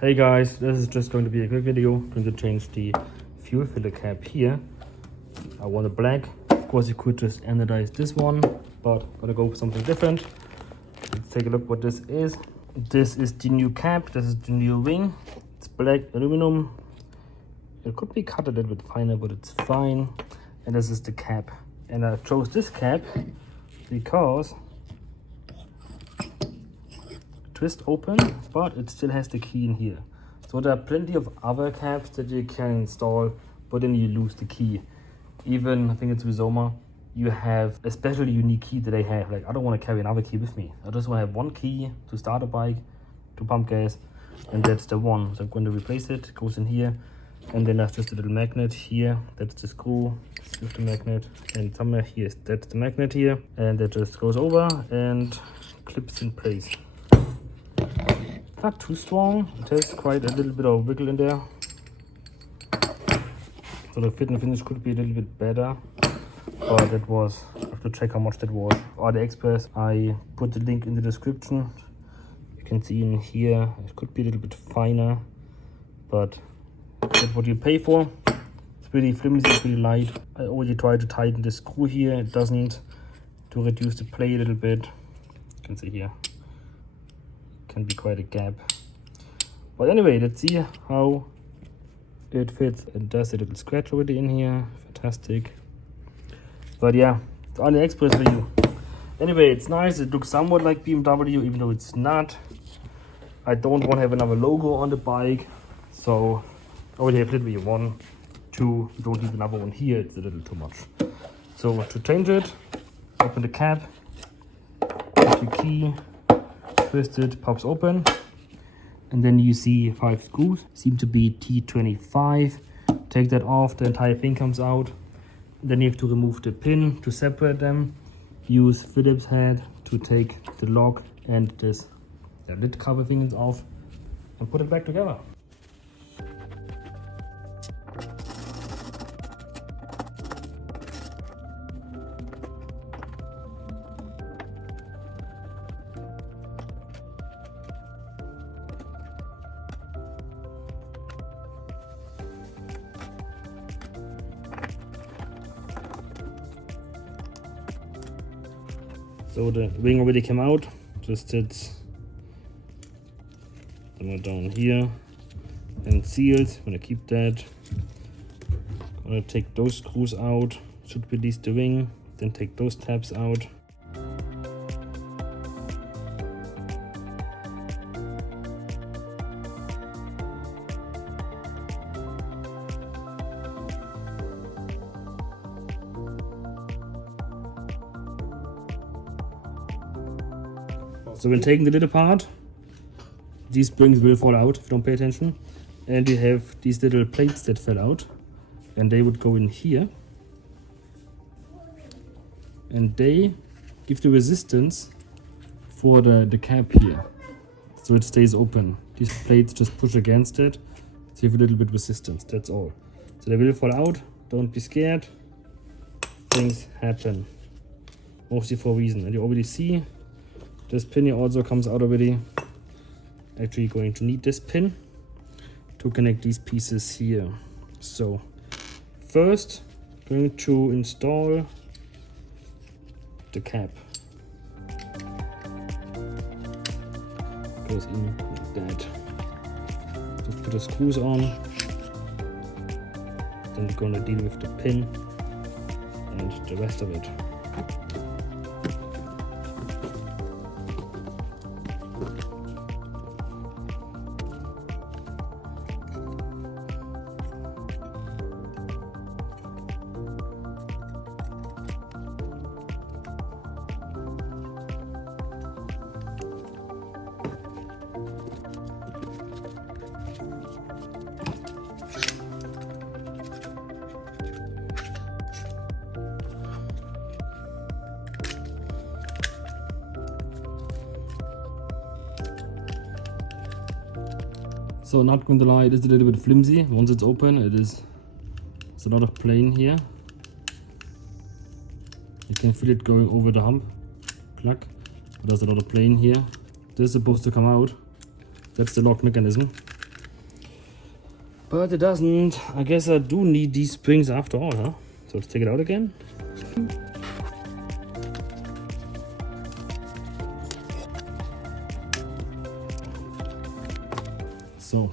Hey guys, this is just going to be a quick video. I'm going to change the fuel filter cap here. I want it black. Of course you could just anodize this one, but I'm gonna go for something different. Let's take a look what this is. This is the new cap, this is the new wing. It's black aluminum. It could be cut a little bit finer, but it's fine. And this is the cap. And I chose this cap because twist open, but it still has the key in here. So there are plenty of other caps that you can install, but then you lose the key. Even I think it's with Zoma, you have a special unique key that they have. Like, I don't want to carry another key with me. I just want to have one key to start a bike, to pump gas, and that's the one. So I'm going to replace it. It goes in here, and then there's just a little magnet here. That's the screw with the magnet, and somewhere here that's the magnet here, and that just goes over and clips in place. Not too strong. It has quite a little bit of wiggle in there, so the fit and finish could be a little bit better. But that was, I have to check how much that was. AliExpress, I put the link in the description. You can see in here it could be a little bit finer, but that's what you pay for. It's pretty flimsy, pretty light. I already tried to tighten the screw here. It doesn't, to reduce the play a little bit. You can see here can be quite a gap, but anyway, let's see how it fits. It does a little scratch already in here. Fantastic. But yeah, it's AliExpress for you. Anyway, it's nice. It looks somewhat like BMW, even though it's not. I don't want to have another logo on the bike, so I already have literally 1, 2. You don't need another one here. It's a little too much. So to change it, open the cap, put your key, twist it, pops open, and then you see 5 screws. Seem to be T25. Take that off, the entire thing comes out. Then you have to remove the pin to separate them. Use Phillips head to take the lock and this lid cover thing is off, and put it back together. So the wing already came out, just sits somewhere down here and sealed. I'm gonna keep that. I'm gonna take those screws out, should release the wing, then take those tabs out. So when taking the lid apart, these springs will fall out if you don't pay attention. And you have these little plates that fell out, and they would go in here. And they give the resistance for the cap here, so it stays open. These plates just push against it, so you have a little bit resistance, that's all. So they will fall out, don't be scared. Things happen, mostly for a reason. And you already see this pin here also comes out already. Actually going to need this pin to connect these pieces here. So first going to install the cap. Goes in like that. Just put the screws on. Then we're gonna deal with the pin and the rest of it. So not going to lie, it is a little bit flimsy. Once it's open, there's a lot of plane here. You can feel it going over the hump. Clack. There's a lot of plane here. This is supposed to come out. That's the lock mechanism. But it doesn't. I guess I do need these springs after all, huh? So let's take it out again. So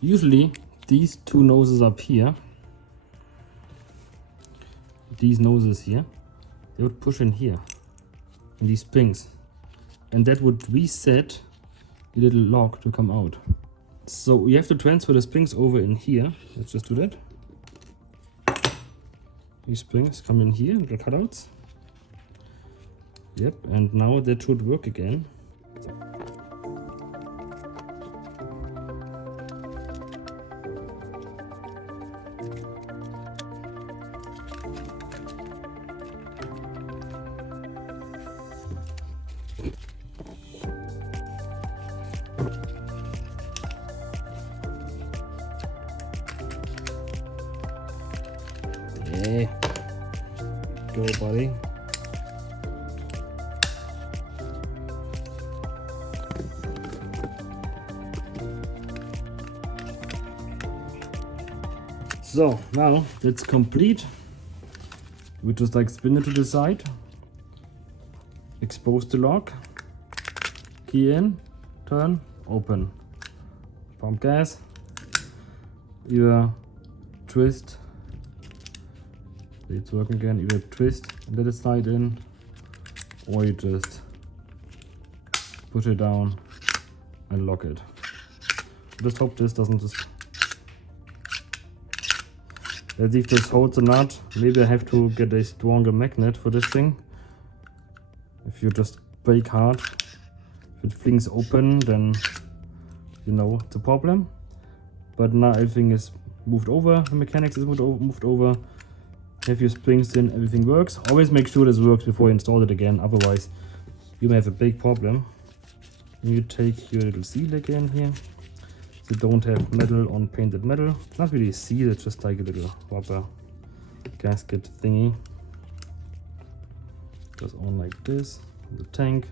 usually these two noses up here, these noses here, they would push in here, in these springs. And that would reset the little lock to come out. So you have to transfer the springs over in here. Let's just do that. These springs come in here, little cutouts. Yep, and now that should work again. Yeah, go buddy. So now that's complete. We just like spin it to the side, expose the lock, key in, turn, open, pump gas, either twist. It's working again, either twist and let it slide in, or you just push it down and lock it. Just hope this doesn't just... Let's see if this holds the nut. Maybe I have to get a stronger magnet for this thing. If you just brake hard, if it flings open, then you know it's a problem. But now everything is moved over, the mechanics is moved over. Have your springs in, everything works. Always make sure this works before you install it again, otherwise you may have a big problem. You take your little seal again here. So don't have metal on painted metal. It's not really a seal, it's just like a little rubber gasket thingy. Goes on like this, the tank.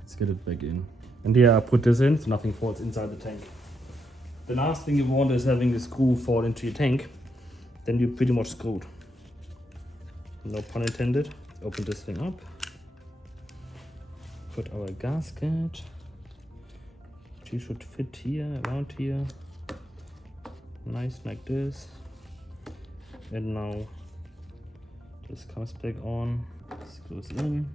Let's get it back in. And here I put this in, so nothing falls inside the tank. The last thing you want is having the screw fall into your tank. Then you're pretty much screwed. No pun intended. Open this thing up. Put our gasket. She should fit here, around here. Nice like this. And now this comes back on. This goes in.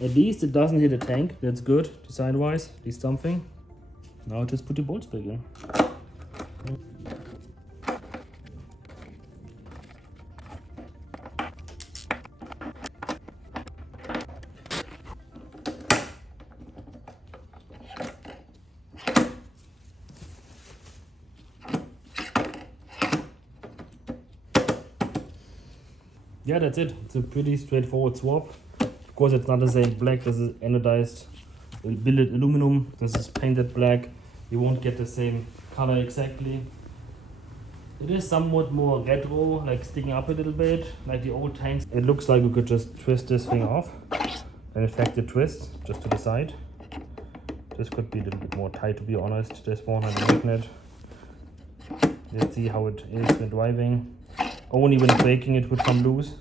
At least it doesn't hit the tank. That's good, design wise. At least something. Now just put the bolts back in. Yeah, that's it. It's a pretty straightforward swap. Of course, it's not the same black. This is anodized billet aluminum. This is painted black. You won't get the same color exactly. It is somewhat more retro, like sticking up a little bit, like the old tanks. It looks like we could just twist this thing off. And in fact, the twist just to the side. This could be a little bit more tight, to be honest. This one has a magnet. Let's see how it is when driving. Only when braking it would come loose.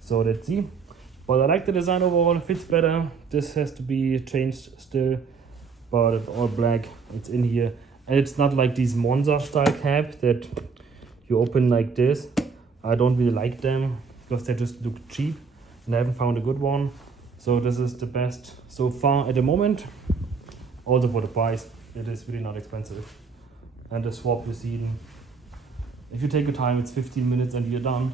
So let's see. But I like the design overall, it fits better. This has to be changed still, but it's all black. It's in here. And it's not like these Monza style cap that you open like this. I don't really like them because they just look cheap and I haven't found a good one. So this is the best so far at the moment. Also for the price, it is really not expensive. And the swap you see, if you take your time, it's 15 minutes and you're done.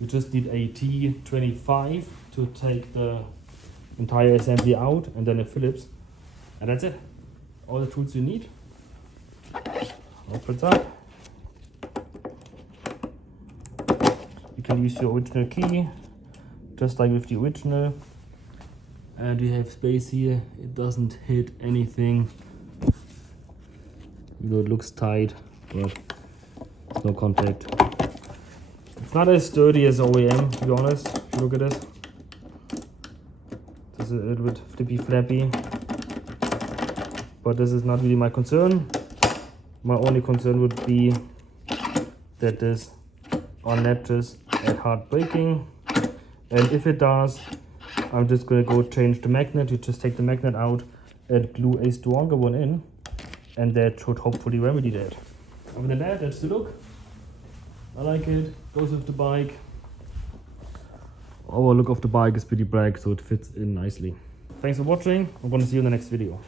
You just need a T25 to take the entire assembly out and then a Phillips. And that's it. All the tools you need. Opens up. You can use your original key, just like with the original. And you have space here. It doesn't hit anything. Though it looks tight, but no contact. It's not as sturdy as OEM, to be honest. If you look at this, this is a little bit flippy flappy. but this is not really my concern. My only concern would be that this unlatches at hard braking, and if it does, I'm just gonna go change the magnet. You just take the magnet out and glue a stronger one in, and that should hopefully remedy that. Other than that, that's the look. I like it, goes with the bike. Our look of the bike is pretty black, so it fits in nicely. Thanks for watching. I'm gonna see you in the next video.